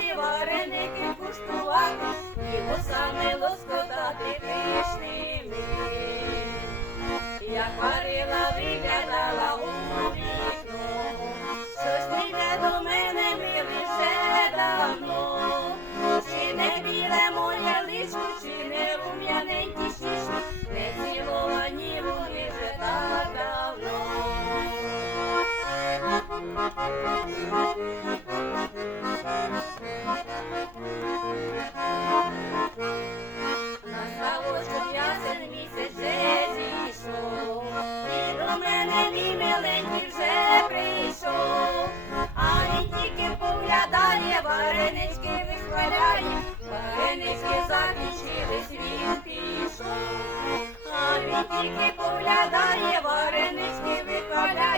Куштувати вареники, куштувати, і саме лоскотати пішними. Як варила, виглядала у Тільки поглядає варенички виколяє.